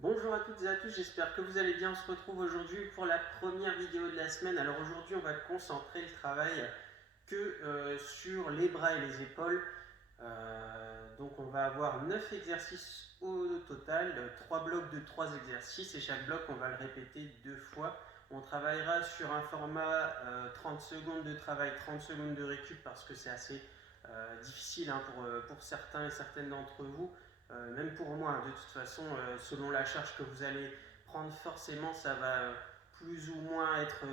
Bonjour à toutes et à tous, j'espère que vous allez bien. On se retrouve aujourd'hui pour la première vidéo de la semaine. Alors aujourd'hui, on va concentrer le travail que sur les bras et les épaules. Donc on va avoir 9 exercices au total, 3 blocs de 3 exercices et chaque bloc on va le répéter 2 fois. On travaillera sur un format 30 secondes de travail, 30 secondes de récup parce que c'est assez difficile pour certains et certaines d'entre vous. Même pour moi, de toute façon, selon la charge que vous allez prendre, forcément, ça va plus ou moins être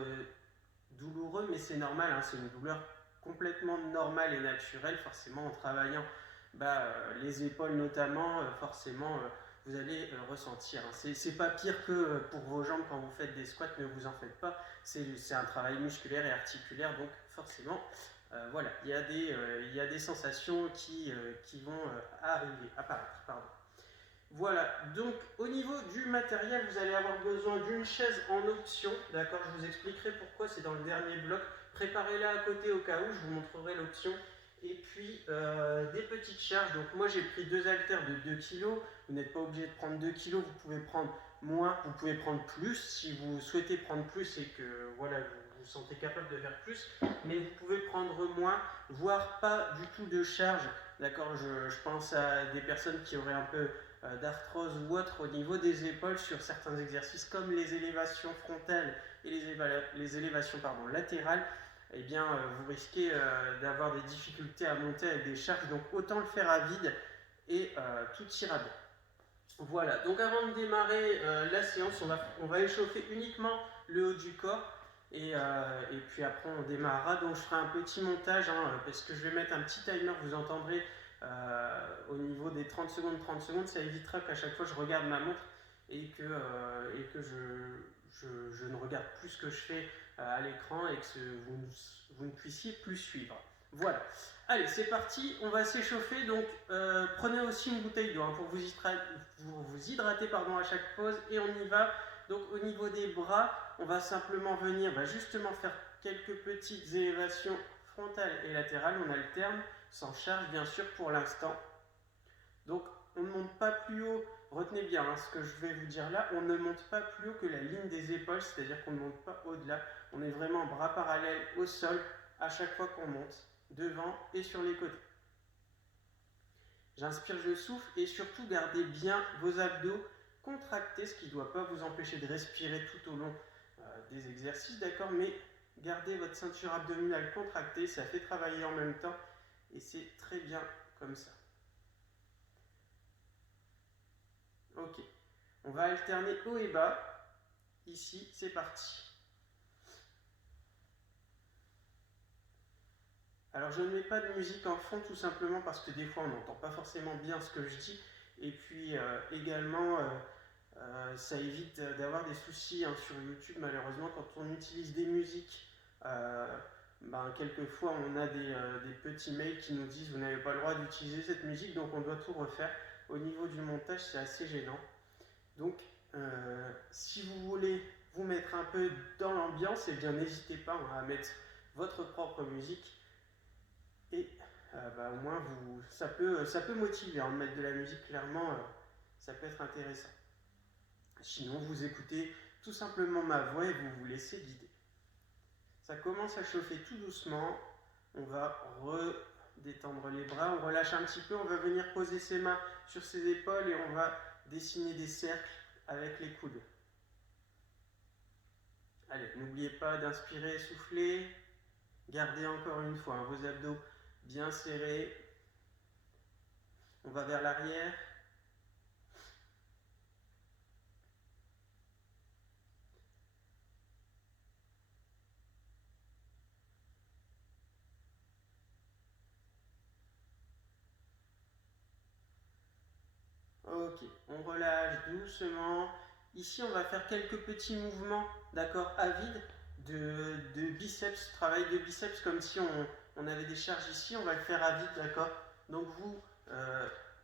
douloureux, mais c'est normal, hein, c'est une douleur complètement normale et naturelle. Forcément, en travaillant les épaules notamment, forcément, vous allez ressentir. Hein. C'est pas pire que pour vos jambes quand vous faites des squats, ne vous en faites pas. C'est un travail musculaire et articulaire, donc forcément, voilà, il y a des sensations qui vont apparaître. Pardon. Voilà, donc au niveau du matériel, vous allez avoir besoin d'une chaise en option, d'accord? Je vous expliquerai pourquoi, c'est dans le dernier bloc. Préparez-la à côté au cas où, je vous montrerai l'option. Et puis des petites charges, donc moi j'ai pris deux haltères de 2 kg. Vous n'êtes pas obligé de prendre 2 kg, vous pouvez prendre moins, vous pouvez prendre plus si vous souhaitez prendre plus et que voilà, vous vous sentez capable de faire plus, mais vous pouvez prendre moins, voire pas du tout de charge, d'accord? Je pense à des personnes qui auraient un peu d'arthrose ou autre au niveau des épaules sur certains exercices comme les élévations frontales et les élévations latérales, eh bien vous risquez d'avoir des difficultés à monter avec des charges, donc autant le faire à vide et tout ira bien. Voilà, donc avant de démarrer la séance, on va échauffer uniquement le haut du corps et puis après on démarrera. Donc je ferai un petit montage parce que je vais mettre un petit timer, vous entendrez au niveau des 30 secondes, ça évitera qu'à chaque fois je regarde ma montre et que je ne regarde plus ce que je fais à l'écran et que vous ne puissiez plus suivre. Voilà. Allez, c'est parti, on va s'échauffer. Donc, prenez aussi une bouteille d'eau pour vous hydrater à chaque pause. Et on y va. Donc, au niveau des bras, on va simplement venir justement faire quelques petites élévations frontales et latérales. On alterne, sans charge bien sûr pour l'instant. Donc, on ne monte pas plus haut. Retenez bien ce que je vais vous dire là. On ne monte pas plus haut que la ligne des épaules, c'est-à-dire qu'on ne monte pas au-delà. On est vraiment bras parallèles au sol à chaque fois qu'on monte, devant et sur les côtés. J'inspire, je souffle et surtout gardez bien vos abdos contractés, ce qui ne doit pas vous empêcher de respirer tout au long des exercices, d'accord? Mais gardez votre ceinture abdominale contractée, ça fait travailler en même temps et c'est très bien comme ça. Ok, on va alterner haut et bas. Ici, c'est parti. Alors je ne mets pas de musique en fond tout simplement parce que des fois on n'entend pas forcément bien ce que je dis et puis également ça évite d'avoir des soucis sur YouTube. Malheureusement quand on utilise des musiques, quelquefois on a des petits mails qui nous disent vous n'avez pas le droit d'utiliser cette musique, donc on doit tout refaire. Au niveau du montage c'est assez gênant. Donc si vous voulez vous mettre un peu dans l'ambiance, eh bien n'hésitez pas à mettre votre propre musique. Et au moins, ça peut motiver de mettre de la musique, clairement, ça peut être intéressant. Sinon, vous écoutez tout simplement ma voix et vous vous laissez guider. Ça commence à chauffer tout doucement. On va redétendre les bras, on relâche un petit peu, on va venir poser ses mains sur ses épaules et on va dessiner des cercles avec les coudes. Allez, n'oubliez pas d'inspirer, souffler. Gardez encore une fois vos abdos bien serrés. On va vers l'arrière. Ok, on relâche doucement. Ici, on va faire quelques petits mouvements, d'accord, à vide de biceps, travail de biceps comme si on avait des charges ici. On va le faire à vide, d'accord. Donc vous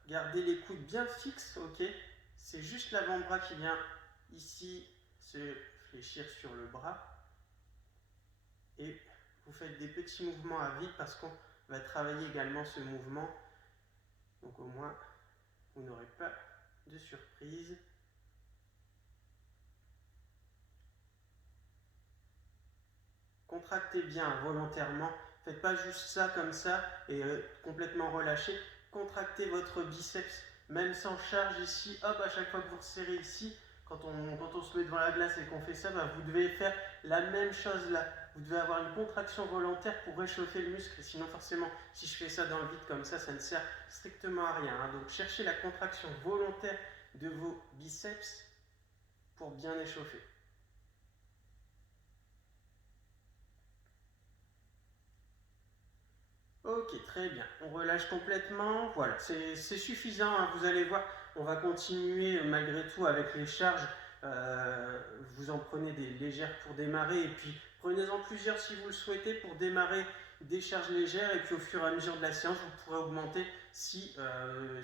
gardez les coudes bien fixes, ok. C'est juste l'avant-bras qui vient ici se fléchir sur le bras. Et vous faites des petits mouvements à vide parce qu'on va travailler également ce mouvement. Donc au moins, vous n'aurez pas de surprise. contractez bien volontairement. Faites pas juste ça comme ça et complètement relâché. Contractez votre biceps, même sans charge ici. Hop, à chaque fois que vous resserrez ici, quand on se met devant la glace et qu'on fait ça, vous devez faire la même chose là. Vous devez avoir une contraction volontaire pour réchauffer le muscle. Sinon, forcément, si je fais ça dans le vide comme ça ne sert strictement à rien. Donc, cherchez la contraction volontaire de vos biceps pour bien échauffer. Ok, très bien. On relâche complètement. Voilà, c'est suffisant, hein. Vous allez voir, on va continuer malgré tout avec les charges. Vous en prenez des légères pour démarrer et puis prenez-en plusieurs si vous le souhaitez pour démarrer des charges légères et puis au fur et à mesure de la séance, vous pourrez augmenter si vous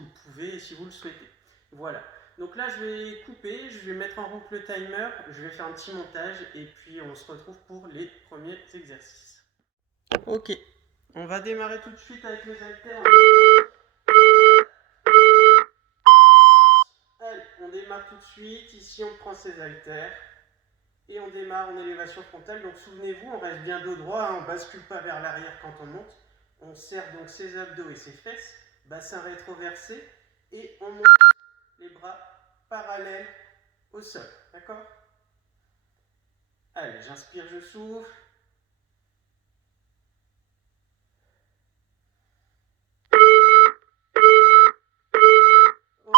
le pouvez et si vous le souhaitez. Voilà. Donc là, je vais couper, je vais mettre en route le timer, je vais faire un petit montage et puis on se retrouve pour les premiers exercices. Ok, on va démarrer tout de suite avec les haltères. Allez, on démarre tout de suite. Ici, on prend ses haltères et on démarre en élévation frontale. Donc, souvenez-vous, on reste bien dos droit, hein, on ne bascule pas vers l'arrière quand on monte. On serre donc ses abdos et ses fesses, bassin rétroversé, et on monte les bras parallèles au sol. D'accord? Allez, j'inspire, je souffle. On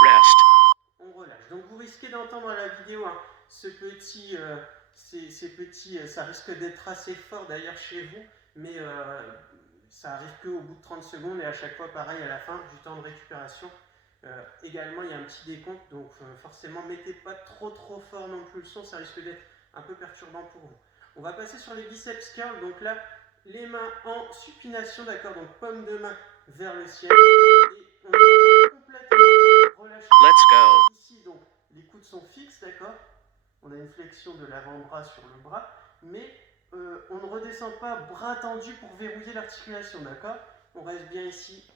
relâche. Donc vous risquez d'entendre à la vidéo hein, ces petits, ça risque d'être assez fort d'ailleurs chez vous, mais ça arrive qu'au bout de 30 secondes et à chaque fois pareil à la fin du temps de récupération. Également il y a un petit décompte, donc forcément mettez pas trop fort non plus le son, ça risque d'être un peu perturbant pour vous. On va passer sur les biceps curls, donc là les mains en supination, d'accord, donc paume de main vers le ciel et on va complètement relâcher. Let's go. Ici donc les coudes sont fixes, d'accord, on a une flexion de l'avant-bras sur le bras, mais on ne redescend pas bras tendus pour verrouiller l'articulation, d'accord, on reste bien ici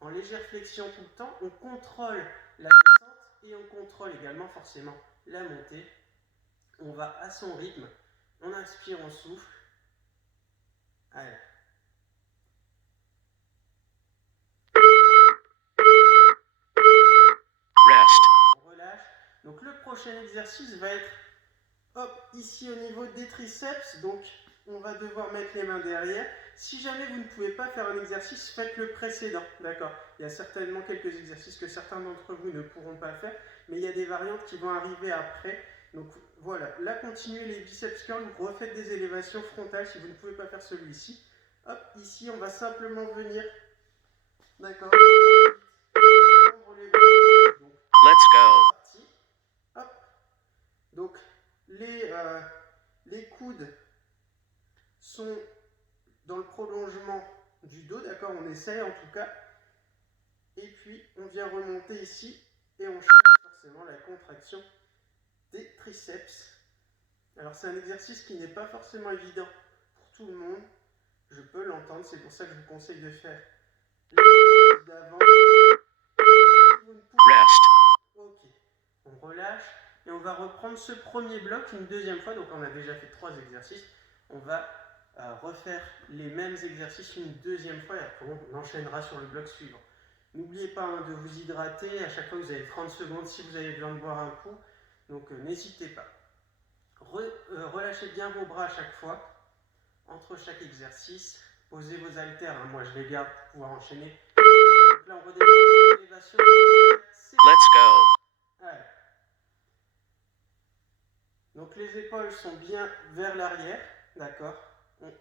en légère flexion tout le temps, on contrôle la descente et on contrôle également forcément la montée. On va à son rythme, on inspire, on souffle. Allez. Rest. On relâche. Donc le prochain exercice va être hop, ici au niveau des triceps. Donc on va devoir mettre les mains derrière. Si jamais vous ne pouvez pas faire un exercice, faites le précédent, d'accord? Il y a certainement quelques exercices que certains d'entre vous ne pourront pas faire, mais il y a des variantes qui vont arriver après. Donc voilà, là continuez les biceps curls, vous refaites des élévations frontales si vous ne pouvez pas faire celui-ci. Hop, ici on va simplement venir, d'accord? Prendre les bras, donc, let's go. Hop. Donc les coudes sont dans le prolongement du dos, d'accord, on essaye en tout cas, et puis on vient remonter ici et on cherche forcément la contraction des triceps. Alors c'est un exercice qui n'est pas forcément évident pour tout le monde, je peux l'entendre, c'est pour ça que je vous conseille de faire l'exercice d'avant. Rest. Ok, on relâche et on va reprendre ce premier bloc une deuxième fois, donc on a déjà fait 3 exercices, on va refaire les mêmes exercices une deuxième fois et après on enchaînera sur le bloc suivant. N'oubliez pas hein, de vous hydrater, à chaque fois vous avez 30 secondes si vous avez besoin de boire un coup, donc n'hésitez pas. Relâchez bien vos bras à chaque fois, entre chaque exercice, posez vos haltères, hein, moi je les garde pour pouvoir enchaîner. Donc là on redémarre l'élévation. Let's go. Allez. Donc les épaules sont bien vers l'arrière, d'accord?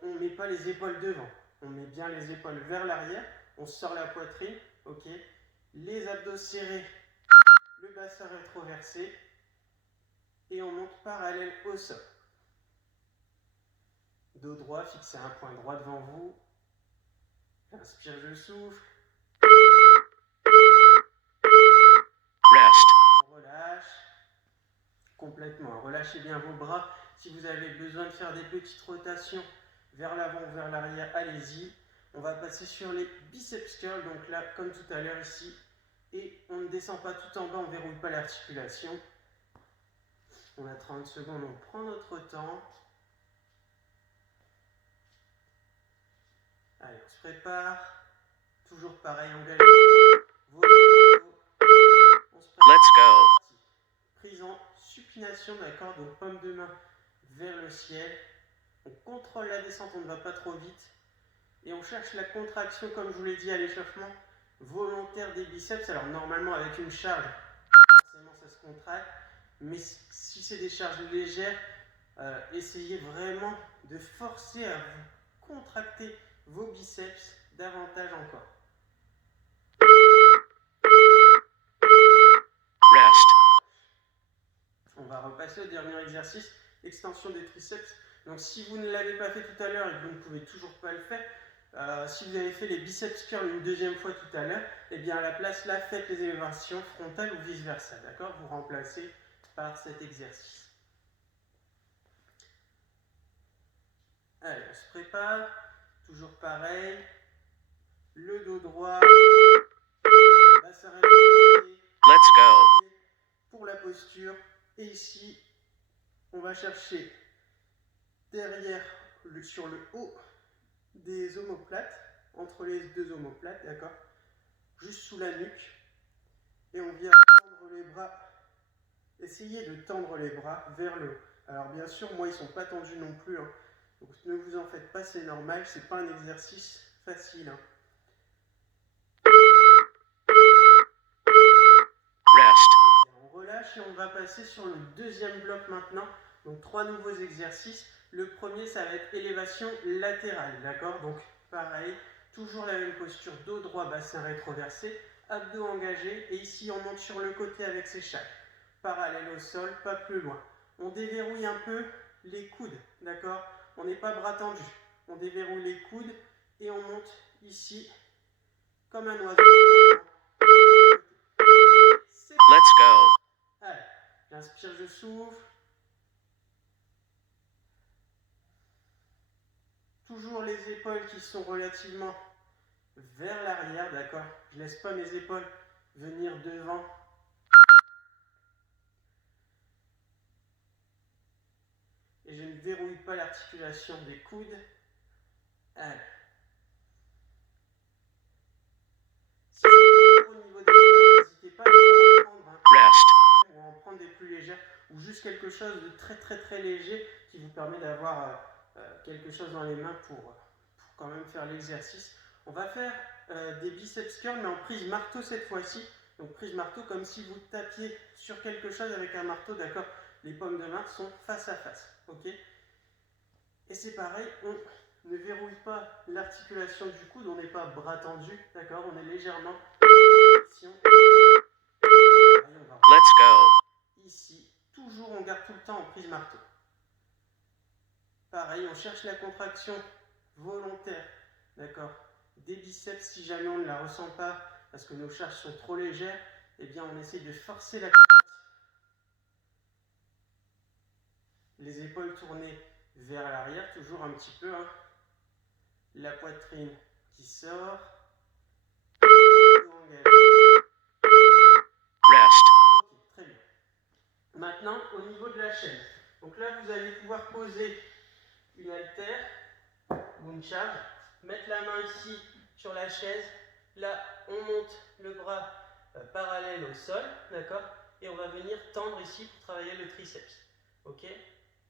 On ne met pas les épaules devant, on met bien les épaules vers l'arrière, on sort la poitrine, ok? Les abdos serrés, le bassin rétroversé, et on monte parallèle au sol. Dos droit, fixez un point droit devant vous. J'inspire, je souffle. Rest. On relâche complètement. Relâchez bien vos bras. Si vous avez besoin de faire des petites rotations vers l'avant ou vers l'arrière, allez-y. On va passer sur les biceps curls. Donc là, comme tout à l'heure ici. Et on ne descend pas tout en bas, on ne verrouille pas l'articulation. On a 30 secondes, on prend notre temps. Allez, on se prépare. Toujours pareil, engagez vos abdos. On se prépare. Let's go. Prise en supination, d'accord? Donc paume de main vers le ciel. On contrôle la descente, on ne va pas trop vite. Et on cherche la contraction, comme je vous l'ai dit, à l'échauffement volontaire des biceps. Alors normalement avec une charge, forcément ça se contracte. Mais si c'est des charges légères, essayez vraiment de forcer à vous contracter vos biceps davantage encore. Rest. On va repasser au dernier exercice, extension des triceps. Donc si vous ne l'avez pas fait tout à l'heure et que vous ne pouvez toujours pas le faire, si vous avez fait les biceps curls une deuxième fois tout à l'heure, et bien à la place là, faites les élévations frontales ou vice versa, d'accord? Vous remplacez par cet exercice. Allez, on se prépare, toujours pareil, le dos droit, va s'arrêter ici. Let's go. Pour la posture, et ici, on va chercher derrière, sur le haut des omoplates, entre les deux omoplates, d'accord? Juste sous la nuque, et on vient tendre les bras. Essayez de tendre les bras vers le haut. Alors bien sûr, moi ils ne sont pas tendus non plus, hein. Donc ne vous en faites pas, c'est normal, c'est pas un exercice facile, hein. Rest. On relâche et on va passer sur le deuxième bloc maintenant. Donc 3 nouveaux exercices. Le premier, ça va être élévation latérale, d'accord? Donc pareil, toujours la même posture, dos droit, bassin rétroversé, abdos engagés, et ici on monte sur le côté avec ses chaques. Parallèle au sol, pas plus loin. On déverrouille un peu les coudes, d'accord? On n'est pas bras tendus. On déverrouille les coudes et on monte ici comme un oiseau. Let's go. Allez, j'inspire, je souffle. Toujours les épaules qui sont relativement vers l'arrière, d'accord? Je ne laisse pas mes épaules venir devant. Et je ne verrouille pas l'articulation des coudes. Allez. Si c'est trop lourd au niveau des chevilles, n'hésitez pas à en prendre, Rest. ou à en prendre des plus légères, ou juste quelque chose de très léger qui vous permet d'avoir quelque chose dans les mains pour quand même faire l'exercice. On va faire des biceps curls, mais en prise marteau cette fois-ci. Donc prise marteau comme si vous tapiez sur quelque chose avec un marteau, d'accord? Les paumes de main sont face à face, ok? Et c'est pareil, on ne verrouille pas l'articulation du coude, on n'est pas bras tendu, d'accord? On est légèrement en flexion. Pareil, on va Let's go. ici, toujours on garde tout le temps en prise marteau. Pareil, on cherche la contraction volontaire, d'accord, des biceps. Si jamais on ne la ressent pas parce que nos charges sont trop légères, eh bien on essaie de forcer la contraction. Les épaules tournées vers l'arrière, toujours un petit peu, hein. La poitrine qui sort. Rest. Ok, très bien. Maintenant, au niveau de la chaise. Donc là, vous allez pouvoir poser une haltère ou une charge, mettre la main ici sur la chaise. Là, on monte le bras parallèle au sol, d'accord? Et on va venir tendre ici pour travailler le triceps. Ok?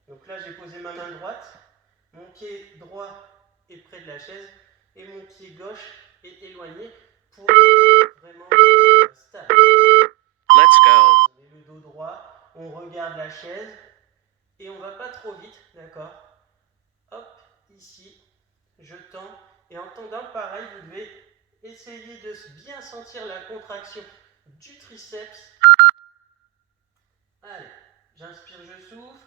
Donc là, j'ai posé ma main droite. Mon pied droit est près de la chaise et mon pied gauche est éloigné pour être vraiment stable. Let's go. On met le dos droit, on regarde la chaise et on va pas trop vite, d'accord? Hop, ici, je tends, et en tendant, pareil, vous devez essayer de bien sentir la contraction du triceps. Allez, j'inspire, je souffle,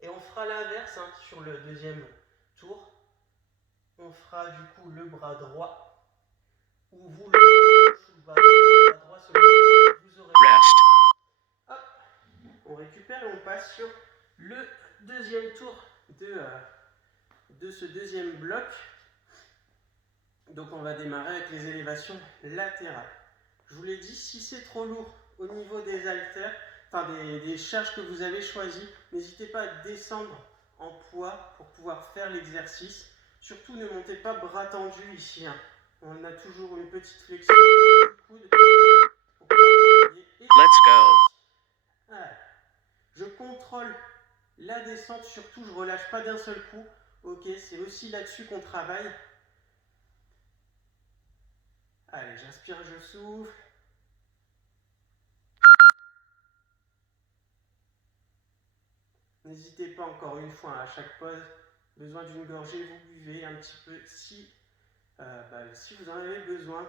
et on fera l'inverse, hein, sur le deuxième tour. On fera du coup le bras droit, ou vous le bras gauche ou le bras droit selon lequel vous aurez. Rest. Hop, on récupère et on passe sur le deuxième tour de ce deuxième bloc. Donc on va démarrer avec les élévations latérales. Je vous l'ai dit, si c'est trop lourd au niveau des haltères, enfin des charges que vous avez choisies, n'hésitez pas à descendre en poids pour pouvoir faire l'exercice. Surtout ne montez pas bras tendus ici, hein. On a toujours une petite flexion du coude pour pas dévier. Let's go. Voilà. Je contrôle la descente, surtout je relâche pas d'un seul coup. Ok, c'est aussi là-dessus qu'on travaille. Allez, j'inspire, je souffle. N'hésitez pas encore une fois, à chaque pause, besoin d'une gorgée, vous buvez un petit peu si vous en avez besoin.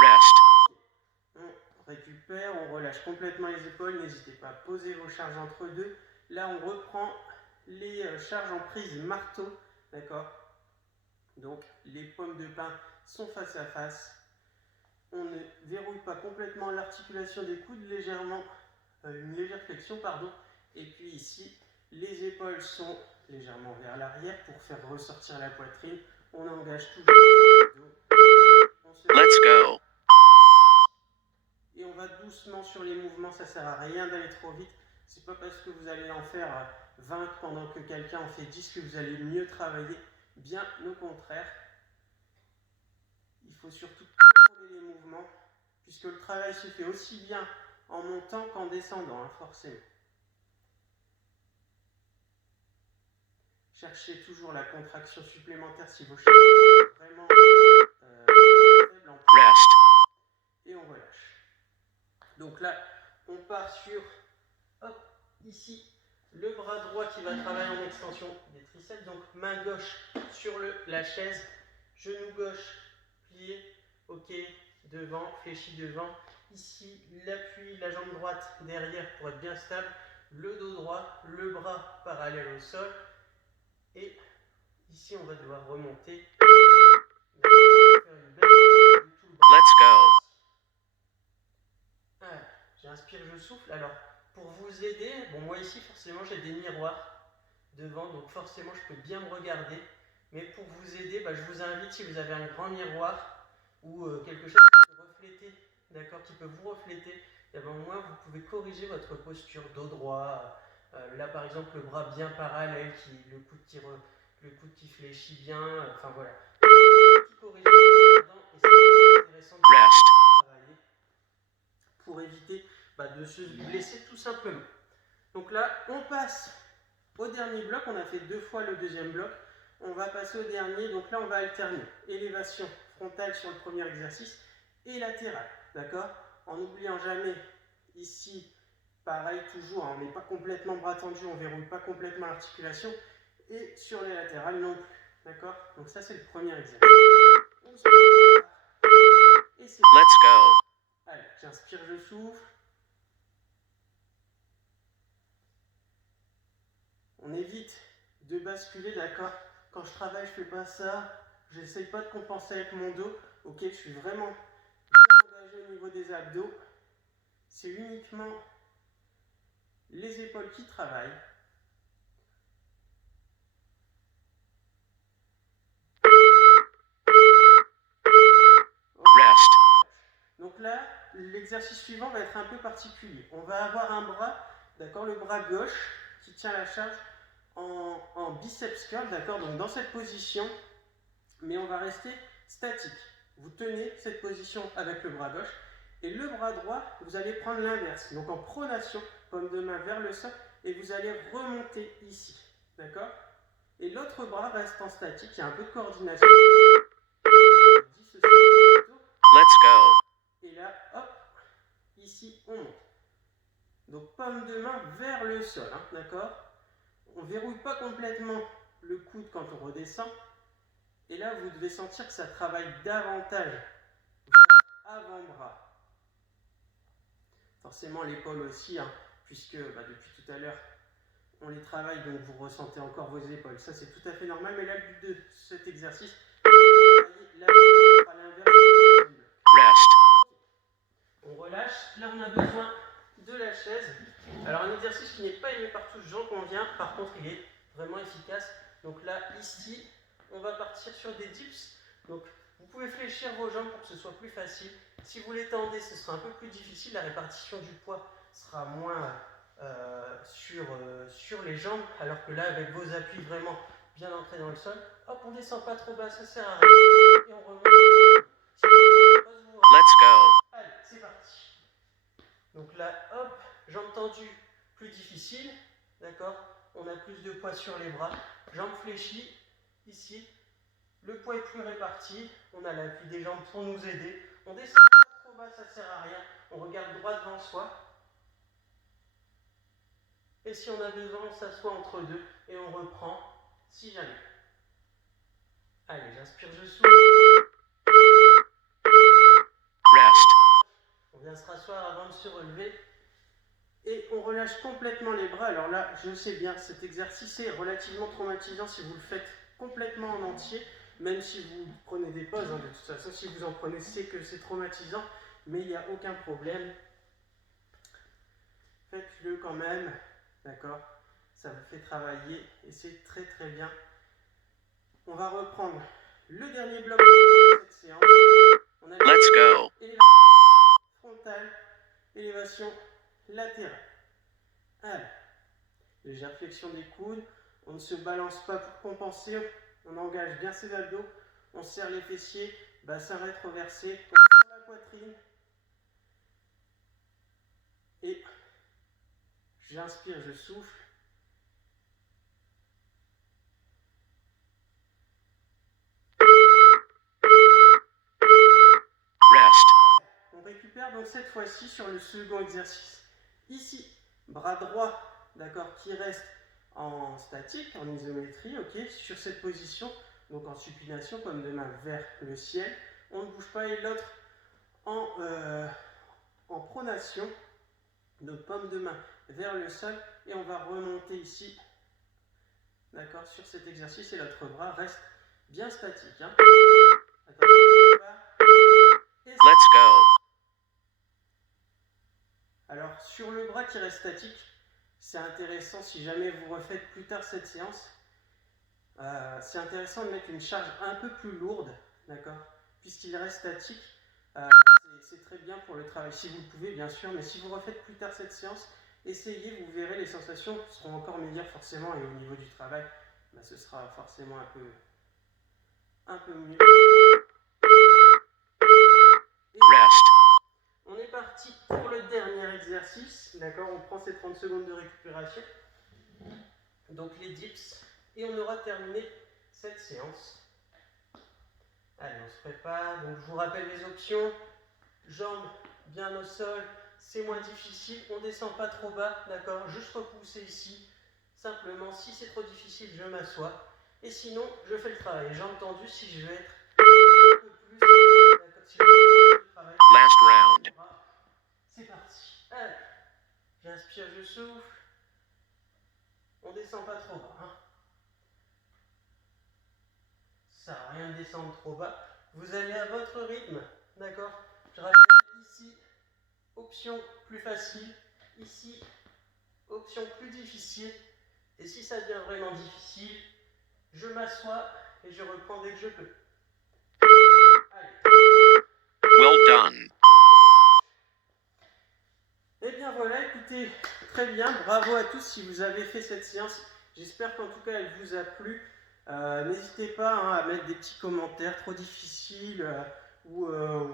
Rest. On récupère, on relâche complètement les épaules, n'hésitez pas à poser vos charges entre deux. Là, on reprend les charges en prise marteau, d'accord? Donc, les pommes de pin sont face à face. On ne verrouille pas complètement l'articulation des coudes, légèrement, une légère flexion, pardon. Et puis ici, les épaules sont légèrement vers l'arrière pour faire ressortir la poitrine. On engage toujours le dos. Let's go. Et on va doucement sur les mouvements, ça sert à rien d'aller trop vite. C'est pas parce que vous allez en faire 20 pendant que quelqu'un en fait 10 que vous allez mieux travailler. Bien au contraire. Il faut surtout contrôler les mouvements, puisque le travail se fait aussi bien en montant qu'en descendant, hein, forcément. Cherchez toujours la contraction supplémentaire si vos charges sont vraiment faibles en plus. Rest. Et on relâche. Donc là, on part sur, hop, ici, le bras droit qui va travailler en extension des triceps. Donc main gauche sur la chaise, genou gauche plié, ok, devant, fléchi devant. Ici, l'appui, la jambe droite derrière pour être bien stable. Le dos droit, le bras parallèle au sol. Et ici, on va devoir remonter. Let's go. Ah, j'inspire, je souffle. Alors, pour vous aider, bon, moi ici, forcément, j'ai des miroirs devant, donc forcément, je peux bien me regarder. Mais pour vous aider, je vous invite, si vous avez un grand miroir ou quelque chose qui peut refléter, d'accord, qui peut vous refléter, et bien au moins, vous pouvez corriger votre posture, dos droit. Là, par exemple, le bras bien parallèle, le coude qui fléchit bien, enfin voilà. Tout corriger en regardant, et c'est vraiment intéressant de travailler pour éviter de se blesser tout simplement. Donc là, on passe au dernier bloc. On a fait 2 fois le deuxième bloc. On va passer au dernier. Donc là, on va alterner élévation frontale sur le premier exercice et latérale. D'accord? En n'oubliant jamais ici, pareil, toujours, on n'est pas complètement bras tendu, on ne verrouille pas complètement l'articulation. Et sur les latérales non plus. D'accord? Donc ça, c'est le premier exercice. On se prépare. Et c'est Let's go. Allez, j'inspire, je souffle. On évite de basculer, d'accord? Quand je travaille, je fais pas ça. J'essaye pas de compenser avec mon dos. Ok, je suis vraiment bien engagé au niveau des abdos. C'est uniquement les épaules qui travaillent. Rest. Donc là, l'exercice suivant va être un peu particulier. On va avoir un bras, d'accord, le bras gauche qui tient la charge en biceps curl, d'accord, donc dans cette position, mais on va rester statique. Vous tenez cette position avec le bras gauche et le bras droit, vous allez prendre l'inverse, donc en pronation, paume de main vers le sol, et vous allez remonter ici, d'accord? Et l'autre bras reste en statique, il y a un peu de coordination. Let's go. Et là, hop, ici, on monte. Donc, paume de main vers le sol, hein, d'accord? On ne verrouille pas complètement le coude quand on redescend. Et là, vous devez sentir que ça travaille davantage votre avant-bras. Forcément, l'épaule aussi, hein, puisque depuis tout à l'heure, on les travaille, donc vous ressentez encore vos épaules. Ça, c'est tout à fait normal. Mais là, le but de cet exercice, c'est de travailler l'avant à l'inverse. Rest. On relâche. Là, on a besoin de la chaise. Alors, un exercice qui n'est pas aimé par tous, j'en conviens. Par contre, il est vraiment efficace. Donc là, ici, on va partir sur des dips. Donc, vous pouvez fléchir vos jambes pour que ce soit plus facile. Si vous les tendez, ce sera un peu plus difficile. La répartition du poids sera moins sur les jambes, alors que là, avec vos appuis vraiment bien ancrés dans le sol, hop, on descend pas trop bas, ça sert à rien, et on remonte. Si vous Let's go. allez, c'est parti. Donc là, hop, jambes tendues, plus difficile, d'accord? On a plus de poids sur les bras, jambes fléchies, ici, le poids est plus réparti, on a l'appui des jambes pour nous aider, on descend pas trop bas, ça sert à rien, on regarde droit devant soi, et si on a besoin, on s'assoit entre deux, et on reprend, si jamais. Allez, j'inspire, je souffle. Rest. On vient se rasseoir avant de se relever. Et on relâche complètement les bras. Alors là, je sais bien, cet exercice est relativement traumatisant si vous le faites complètement en entier, même si vous prenez des pauses. De toute façon, si vous en prenez, c'est que c'est traumatisant, mais il n'y a aucun problème. Faites-le quand même, d'accord? Ça vous fait travailler et c'est très très bien. On va reprendre le dernier bloc de cette séance. On a Let's go. élévation frontale, élévation latérale. Allez, légère flexion des coudes, on ne se balance pas pour compenser, on engage bien ses abdos, on serre les fessiers, bassin rétroversé, on serre la poitrine. Et j'inspire, je souffle. Rest. On récupère donc cette fois-ci sur le second exercice. Ici, bras droit, d'accord, qui reste en statique, en isométrie, ok, sur cette position, donc en supination, comme de main vers le ciel. On ne bouge pas, et l'autre en pronation, nos paumes de main vers le sol, et on va remonter ici, d'accord, sur cet exercice, et l'autre bras reste bien statique. Hein. Let's go. Alors, sur le bras qui reste statique, c'est intéressant si jamais vous refaites plus tard cette séance. C'est intéressant de mettre une charge un peu plus lourde, d'accord, puisqu'il reste statique. C'est très bien pour le travail, si vous le pouvez bien sûr, mais si vous refaites plus tard cette séance, essayez, vous verrez, les sensations seront encore meilleures forcément, et au niveau du travail, ce sera forcément un peu mieux. Rest. On est parti pour le dernier exercice, d'accord, on prend ces 30 secondes de récupération, donc les dips, et on aura terminé cette séance. Allez, on se prépare, donc je vous rappelle les options, jambes bien au sol, c'est moins difficile, on descend pas trop bas, d'accord, juste repousser ici, simplement, si c'est trop difficile, je m'assois, et sinon, je fais le travail, jambes tendues si je veux être un peu plus, d'accord, si je veux être plus de travail. Last round. C'est parti. Allez, j'inspire, je souffle. On descend pas trop bas. Hein. Ça sert à rien de descendre trop bas. Vous allez à votre rythme, d'accord? Je rappelle ici, option plus facile. Ici, option plus difficile. Et si ça devient vraiment difficile, je m'assois et je reprends dès que je peux. Allez. Well done. Et bien voilà, écoutez, très bien, bravo à tous si vous avez fait cette séance. J'espère qu'en tout cas elle vous a plu. N'hésitez pas à mettre des petits commentaires trop difficiles ou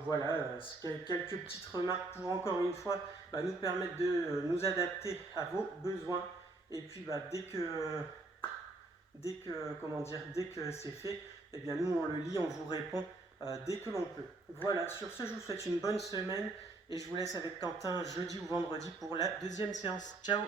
voilà, quelques petites remarques pour encore une fois nous permettre de nous adapter à vos besoins. Et puis dès que c'est fait, eh bien nous on le lit, on vous répond dès que l'on peut. Voilà, sur ce je vous souhaite une bonne semaine et je vous laisse avec Quentin jeudi ou vendredi pour la deuxième séance. Ciao!